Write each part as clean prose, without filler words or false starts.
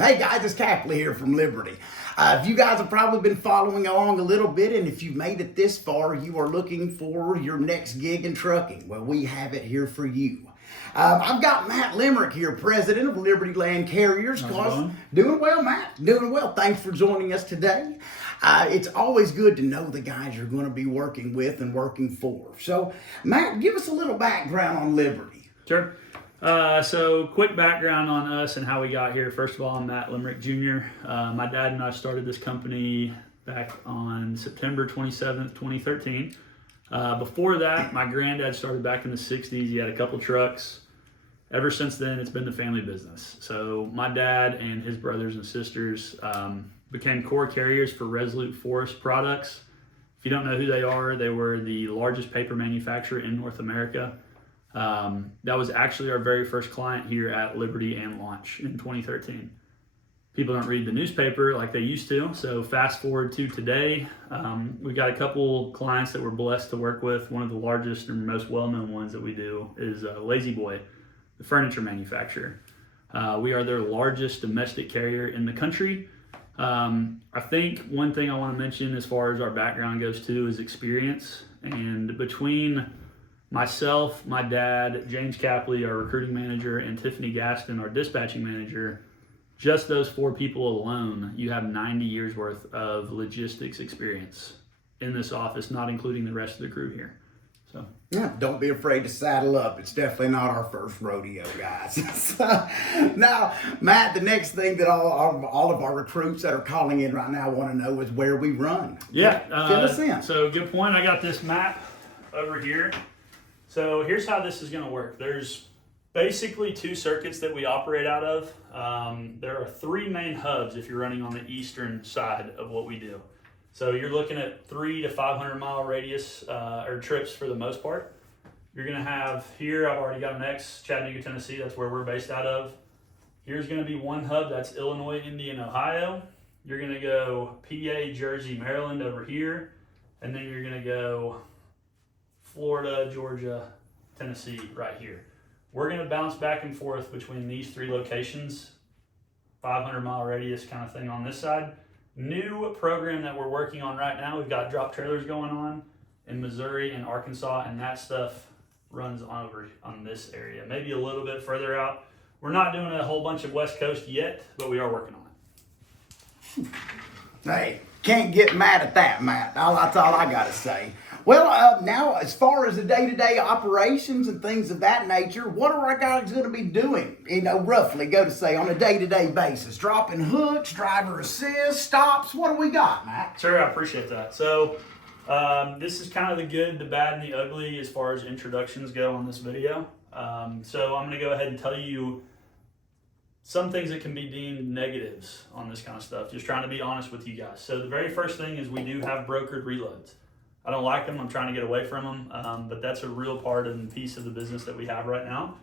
Hey guys, it's Capley here from Liberty. If you guys have probably been following along a little bit, and if you've made it this far, you are looking for your next gig in trucking. Well, we have it here for you. I've got Matt Limerick here, president of Liberty Land Carriers. Doing well, Matt. Doing well. Thanks for joining us today. It's always good to know the guys you're going to be working with and working for. So, Matt, give us a little background on Liberty. Sure. So quick background on us and how we got here. First of all, I'm Matt Limerick Jr. My dad and I started this company back on September 27th, 2013. Before that, my granddad started back in the 60s. He had a couple trucks. Ever since then, it's been the family business. So my dad and his brothers and sisters became core carriers for Resolute Forest Products. If you don't know who they were the largest paper manufacturer in North America. That was actually our very first client here at Liberty and Launch in 2013. People don't read the newspaper like they used to, so fast forward to today, we got a couple clients that we're blessed to work with. One of the largest and most well-known ones that we do is Lazy Boy, the furniture manufacturer. We are their largest domestic carrier in the country. I think one thing I want to mention as far as our background goes too is experience, and between myself, my dad, James Capley, our recruiting manager, and Tiffany Gaston, our dispatching manager, just those four people alone, you have 90 years worth of logistics experience in this office, not including the rest of the crew here. So yeah, don't be afraid to saddle up. It's definitely not our first rodeo, guys. Now, Matt, the next thing that all of our recruits that are calling in right now want to know is where we run. Yeah. Fill us in. So good point. I got this map over here. So here's how this is going to work. There's basically two circuits that we operate out of. There are three main hubs if you're running on the eastern side of what we do. So you're looking at 300 to 500 mile radius or trips for the most part. You're going to have here, I've already got an X, Chattanooga, Tennessee. That's where we're based out of. Here's going to be one hub. That's Illinois, Indiana, Ohio. You're going to go PA, Jersey, Maryland over here. And then you're going to go Florida, Georgia, Tennessee right here. We're going to bounce back and forth between these three locations, 500 mile radius kind of thing on this side. New program that we're working on right now, we've got drop trailers going on in Missouri and Arkansas, and that stuff runs over on this area, maybe a little bit further out. We're not doing a whole bunch of West Coast yet, but we are working on it. Hey, can't get mad at that, Matt. That's all I got to say. Well, now, as far as the day-to-day operations and things of that nature, what are our guys going to be doing, roughly, go to say, on a day-to-day basis? Dropping hooks, driver assist, stops, what do we got, Matt? Sure, I appreciate that. So, this is kind of the good, the bad, and the ugly as far as introductions go on this video. So I'm going to go ahead and tell you some things that can be deemed negatives on this kind of stuff, just trying to be honest with you guys. So the very first thing is we do have brokered reloads. I don't like them. I'm trying to get away from them, but that's a real part and piece of the business that we have right now.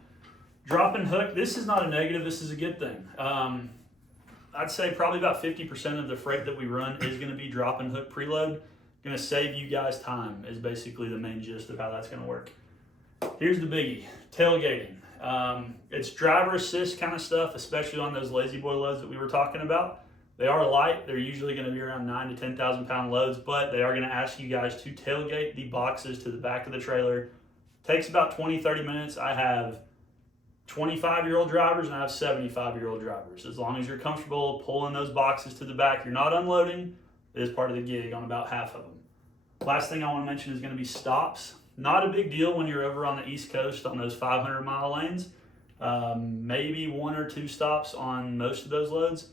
Drop and hook, this is not a negative. This is a good thing. I'd say probably about 50% of the freight that we run is going to be drop and hook preload. Going to save you guys time is basically the main gist of how that's going to work. Here's the biggie, tailgating. It's driver assist kind of stuff, especially on those Lazy Boy loads that we were talking about. They are light. They're usually going to be around 9 to 10,000 pound loads, but they are going to ask you guys to tailgate the boxes to the back of the trailer. Takes about 20, 30 minutes. I have 25-year-old drivers and I have 75-year-old drivers. As long as you're comfortable pulling those boxes to the back, you're not unloading. It is part of the gig on about half of them. Last thing I want to mention is going to be stops. Not a big deal when you're over on the East Coast on those 500-mile lanes. Maybe 1 or 2 stops on most of those loads.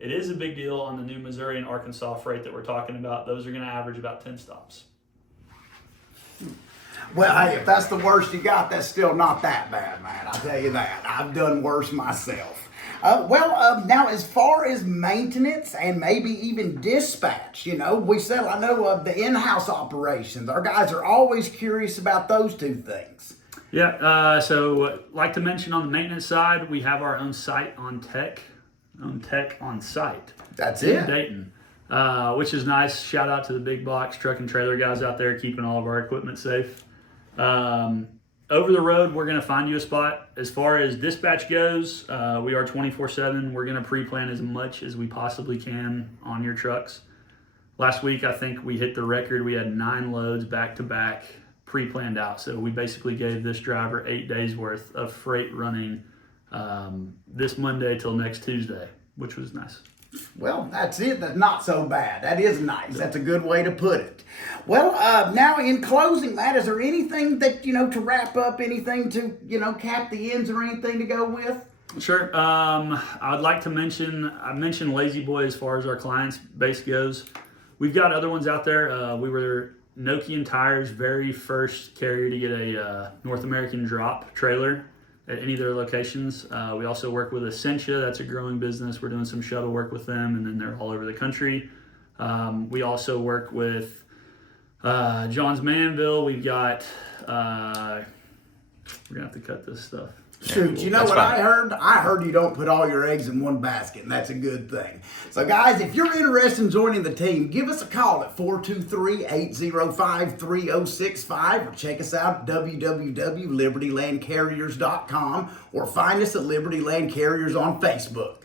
It is a big deal on the new Missouri and Arkansas freight that we're talking about. Those are going to average about 10 stops. Well, hey, if that's the worst you got, that's still not that bad, man. I'll tell you that. I've done worse myself. Now, as far as maintenance and maybe even dispatch, we said, I know of the in-house operations. Our guys are always curious about those two things. Yeah, so like to mention on the maintenance side, we have our own site on tech on site. That's it. In Dayton, which is nice. Shout out to the big box truck and trailer guys out there keeping all of our equipment safe. over the road, we're going to find you a spot. As far as dispatch goes, we are 24/7. We're going to pre-plan as much as we possibly can on your trucks. Last week, I think we hit the record. We had 9 loads back to back pre-planned out. So we basically gave this driver 8 days worth of freight running this Monday till next Tuesday, which was nice. Well, that's it. That's not so bad. That is nice. That's a good way to put it. Well, now in closing, Matt, is there anything that, to wrap up, anything to, cap the ends or anything to go with? Sure. I would like to I mentioned Lazy Boy as far as our clients base goes. We've got other ones out there. We were Nokian Tire's very first carrier to get a North American drop trailer at any of their locations. We also work with Essentia. That's a growing business. We're doing some shuttle work with them, and then they're all over the country. We also work with John's Manville. We've got, we're going to have to cut this stuff. Shoot, you know what I heard? I heard you don't put all your eggs in one basket, and that's a good thing. So, guys, if you're interested in joining the team, give us a call at 423-805-3065 or check us out at www.libertylandcarriers.com or find us at Liberty Land Carriers on Facebook.